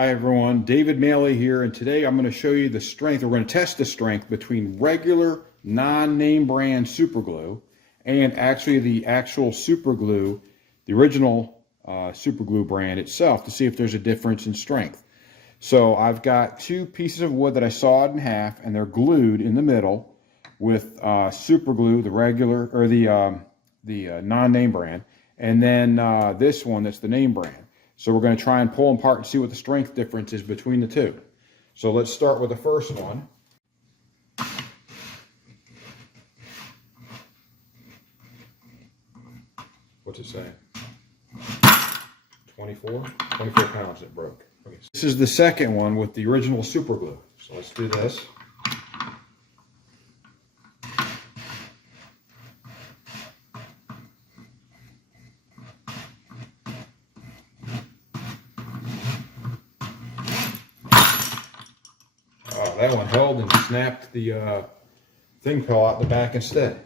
Hi everyone, David Maley here, and today I'm going to show you the strength. We're going to test the strength between regular non-name brand super glue and actually the actual super glue, the original super glue brand itself, to see if there's a difference in strength. So I've got two pieces of wood that I sawed in half, and they're glued in the middle with super glue, the regular or the non-name brand, and then this one that's the name brand. So we're going to try and pull them apart and see what the strength difference is between the two. So let's start with the first one. What's it say? 24 pounds it broke. Okay. This is the second one with the original super glue. So let's do this. That one held and snapped the thing fell out the back instead.